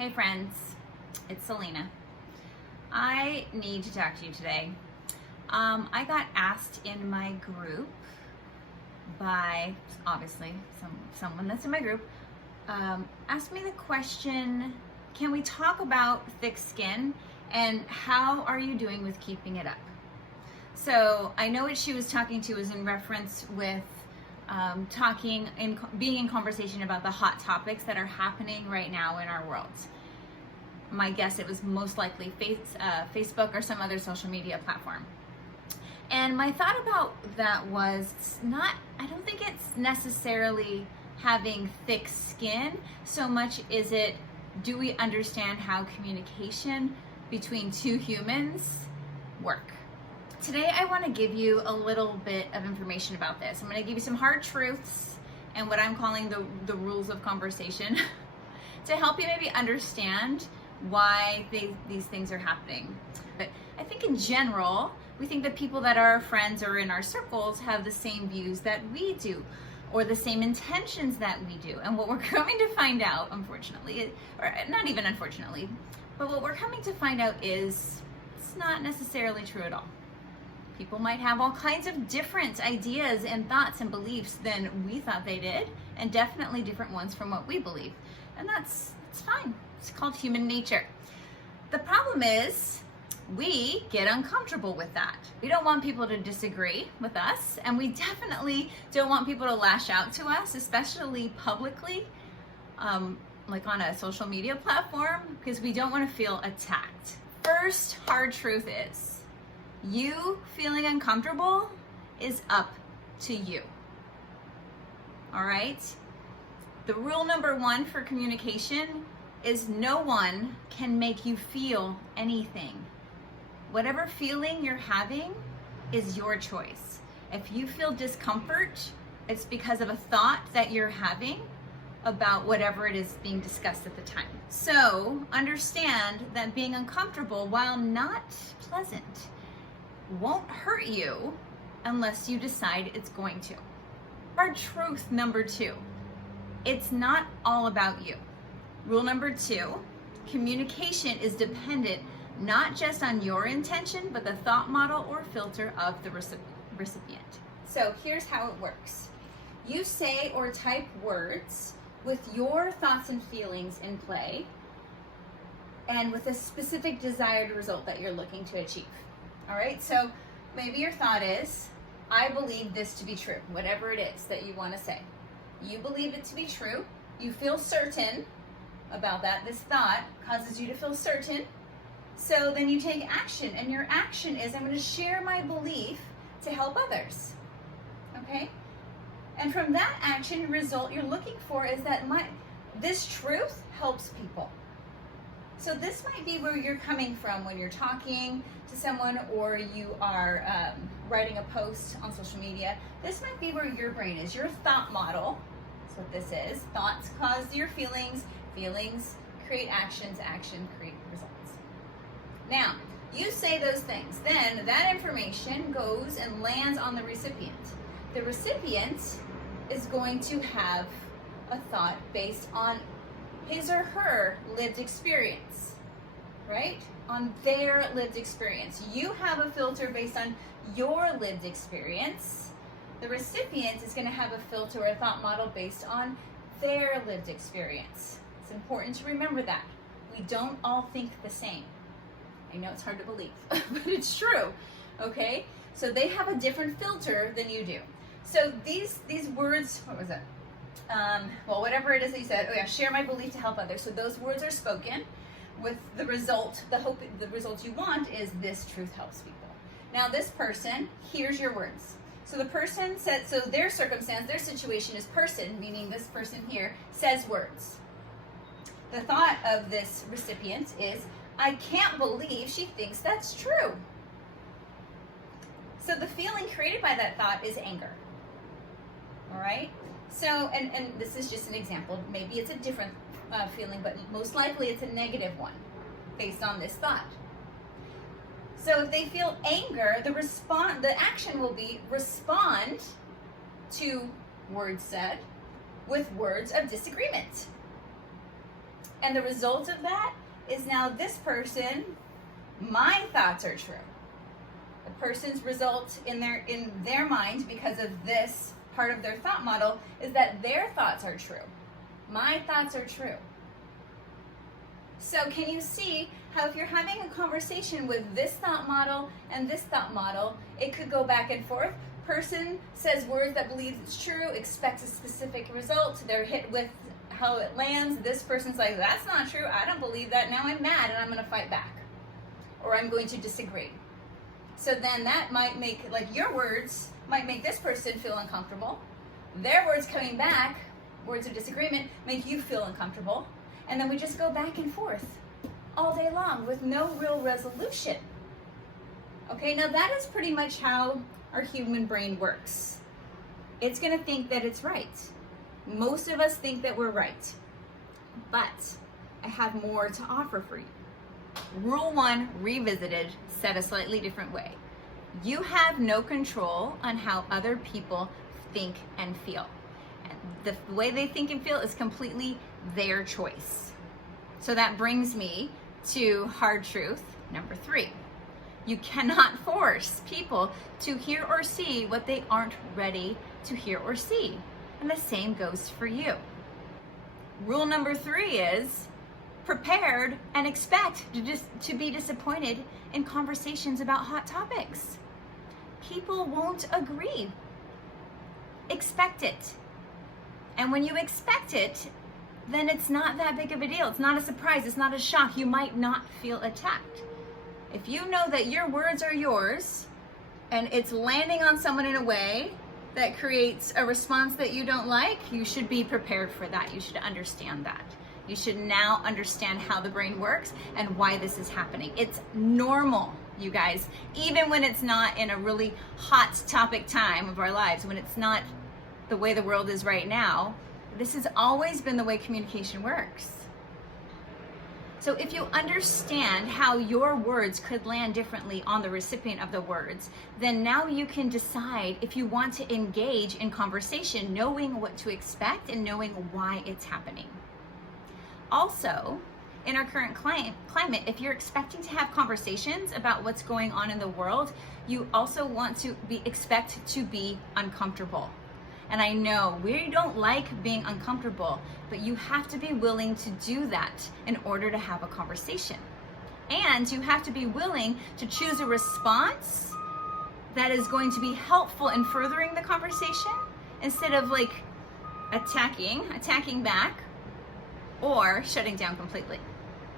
Hey friends, it's Selena. I need to talk to you today. I got asked in my group by, obviously, someone that's in my group, asked me the question, can we talk about thick skin and how are you doing with keeping it up? So I know what she was talking to was in reference with being in conversation about the hot topics that are happening right now in our world. My guess it was most likely Facebook or some other social media platform. And my thought about that was I don't think it's necessarily having thick skin so much is it, do we understand how communication between two humans work? Today I want to give you a little bit of information about this. I'm going to give you some hard truths and what I'm calling the rules of conversation to help you maybe understand why these things are happening. But I think in general, we think that people that are our friends or in our circles have the same views that we do or the same intentions that we do. And what we're coming to find out, unfortunately, or not even unfortunately, but what we're coming to find out is it's not necessarily true at all. People might have all kinds of different ideas and thoughts and beliefs than we thought they did, and definitely different ones from what we believe. And it's fine. It's called human nature. The problem is we get uncomfortable with that. We don't want people to disagree with us, and we definitely don't want people to lash out to us, especially publicly, like on a social media platform, because we don't want to feel attacked. First hard truth is, you feeling uncomfortable is up to you. All right? The rule number one for communication is no one can make you feel anything. Whatever feeling you're having is your choice. If you feel discomfort, it's because of a thought that you're having about whatever it is being discussed at the time. So understand that being uncomfortable, while not pleasant, won't hurt you unless you decide it's going to. Our truth number two, it's not all about you. Rule number two, communication is dependent not just on your intention, but the thought model or filter of the recipient. So here's how it works. You say or type words with your thoughts and feelings in play and with a specific desired result that you're looking to achieve. All right, so maybe your thought is, I believe this to be true, whatever it is that you want to say. You believe it to be true. You feel certain about that. This thought causes you to feel certain. So then you take action, and your action is, I'm going to share my belief to help others. Okay? And from that action, result you're looking for is that this truth helps people. So this might be where you're coming from when you're talking to someone or you are writing a post on social media. This might be where your brain is, your thought model. That's what this is. Thoughts cause your feelings. Feelings create actions. Action create results. Now, you say those things. Then that information goes and lands on the recipient. The recipient is going to have a thought based on his or her lived experience, right? On their lived experience. You have a filter based on your lived experience. The recipient is going to have a filter or a thought model based on their lived experience. It's important to remember that. We don't all think the same. I know it's hard to believe, but it's true, okay? So they have a different filter than you do. So these words, what was it? Well, whatever it is that you said, share my belief to help others. So those words are spoken with the result, the result you want is this truth helps people. Now this person hears your words. So the person said, so their circumstance, their situation is person, meaning this person here says words. The thought of this recipient is, I can't believe she thinks that's true. So the feeling created by that thought is anger. All right? So, and this is just an example. Maybe it's a different feeling, but most likely it's a negative one based on this thought. So if they feel anger, the action will be respond to words said with words of disagreement. And the result of that is now this person, my thoughts are true. The person's result in their mind, because of this part of their thought model, is that their thoughts are true. My thoughts are true. So can you see how if you're having a conversation with this thought model and this thought model, it could go back and forth. Person says words that believes it's true, expects a specific result. They're hit with how it lands. This person's like, that's not true. I don't believe that. Now I'm mad and I'm going to fight back. Or I'm going to disagree. So then that might make, like, your words might make this person feel uncomfortable. Their words coming back, words of disagreement, make you feel uncomfortable. And then we just go back and forth all day long with no real resolution. Okay, now that is pretty much how our human brain works. It's going to think that it's right. Most of us think that we're right. But I have more to offer for you. Rule 1, revisited, said a slightly different way. You have no control on how other people think and feel. And the way they think and feel is completely their choice. So that brings me to hard truth number 3. You cannot force people to hear or see what they aren't ready to hear or see. And the same goes for you. Rule number 3 is prepared and expect to be disappointed in conversations about hot topics. People won't agree. Expect it. And when you expect it, then it's not that big of a deal. It's not a surprise. It's not a shock. You might not feel attacked. If you know that your words are yours and it's landing on someone in a way that creates a response that you don't like, you should be prepared for that. You should understand that. You should now understand how the brain works and why this is happening. It's normal, you guys, even when it's not in a really hot topic time of our lives, when it's not the way the world is right now. This has always been the way communication works. So if you understand how your words could land differently on the recipient of the words, then now you can decide if you want to engage in conversation, knowing what to expect and knowing why it's happening. Also, in our current climate, if you're expecting to have conversations about what's going on in the world, you also want to expect to be uncomfortable. And I know we don't like being uncomfortable, but you have to be willing to do that in order to have a conversation. And you have to be willing to choose a response that is going to be helpful in furthering the conversation instead of like attacking back, or shutting down completely.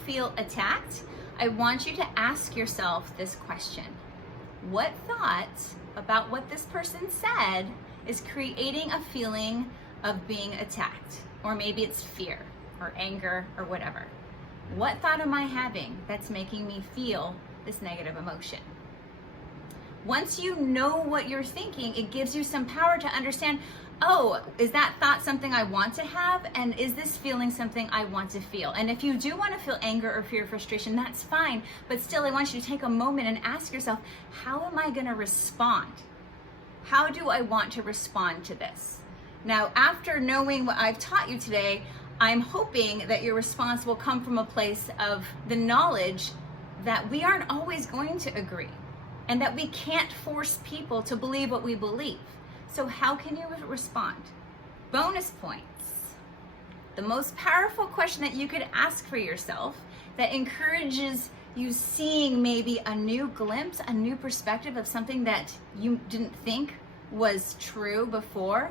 Feel attacked? I want you to ask yourself this question. What thought about what this person said is creating a feeling of being attacked? Or maybe it's fear or anger or whatever. What thought am I having that's making me feel this negative emotion? Once you know what you're thinking, it gives you some power to understand, oh, is that thought something I want to have? And is this feeling something I want to feel? And if you do want to feel anger or fear or frustration, that's fine. But still, I want you to take a moment and ask yourself, how am I going to respond? How do I want to respond to this? Now, after knowing what I've taught you today, I'm hoping that your response will come from a place of the knowledge that we aren't always going to agree and that we can't force people to believe what we believe. So how can you respond? Bonus points. The most powerful question that you could ask for yourself that encourages you seeing maybe a new glimpse, a new perspective of something that you didn't think was true before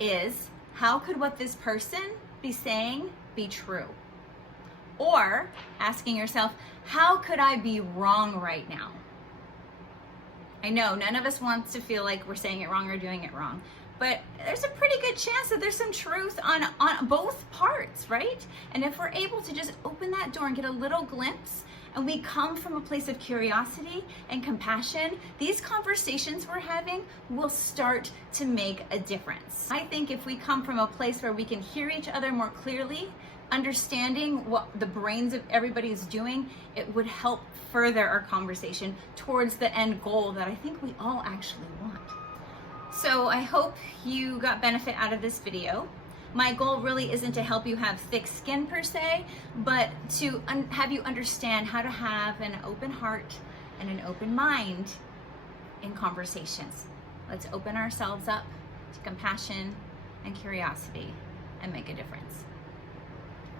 is, how could what this person be saying be true? Or asking yourself, how could I be wrong right now? I know none of us wants to feel like we're saying it wrong or doing it wrong, but there's a pretty good chance that there's some truth on both parts, right? And if we're able to just open that door and get a little glimpse, and we come from a place of curiosity and compassion, these conversations we're having will start to make a difference. I think if we come from a place where we can hear each other more clearly, understanding what the brains of everybody is doing, it would help further our conversation towards the end goal that I think we all actually want. So I hope you got benefit out of this video. My goal really isn't to help you have thick skin per se, but to have you understand how to have an open heart and an open mind in conversations. Let's open ourselves up to compassion and curiosity and make a difference.